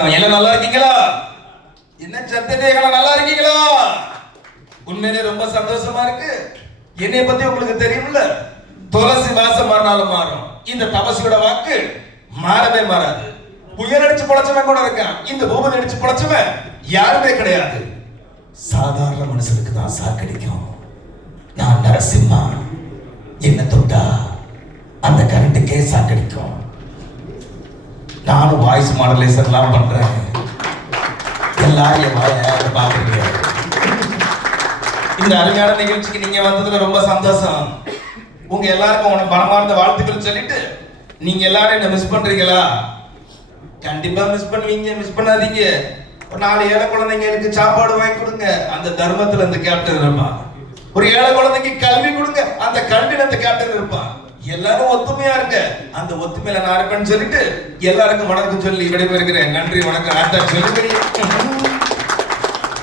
எல்லாம் நல்லா இருக்கீங்களா? என்ன சத்தேகளா, நல்லா இருக்கீங்களா? உண்மையிலே ரொம்ப சந்தோஷமா இருக்கு. என்னைய பத்தி உங்களுக்கு தெரியும்ல, துளசி வாசம் மாறினாலும் மாறும், இந்த தபசியோட வாக்கு மாறவே மாறாது. புயல் அடிச்சு பொழைச்சவன் கூட இருக்கான், இந்த பூமி அடிச்சு பொழைச்சவன் யாருமே கிடையாது. சாதாரண மனுஷனுக்கு தான் சாக்கடிக்கும். நான் நரசிம்மா, என்ன தொட்டா அந்த கரண்ட்டுக்கே சாக்கடிக்கும். நானும் வாய்ஸ் மாடுலேஷன் எல்லாம் பண்றேன். எல்லாரும் என் வாயை பாக்குறீங்க. இந்த அருமையான நிகழ்ச்சிக்கு நீங்க வந்ததுல ரொம்ப சந்தோஷம். உங்க எல்லாருக்கும் உனக்கு மனமார்ந்த வாழ்த்துக்கள் சொல்லிட்டு, நீங்க எல்லாரும் என்ன மிஸ் பண்றீங்களா? கண்டிப்பா மிஸ் பண்ணுவீங்க. மிஸ் பண்ணாதீங்க. ஒரு 4 ஏழை குழந்தைங்களுக்கு சாப்பாடு வாங்கி கொடுங்க, அந்த தர்மத்துல அந்த கேப்டன் இருப்பான். ஒரு ஏழை குழந்தைக்கு கல்வி கொடுங்க, அந்த கல்வியில அந்த கேப்டன் இருப்பான். எல்லாரும் ஒத்துமையா இருங்க, அந்த ஒத்துமையில நான் இருப்பேன்னு சொல்லிட்டு எல்லாருக்கும் வணக்கம் சொல்லி விடைபெறுகிறேன். நன்றி, வணக்கம். சொல்லுங்க.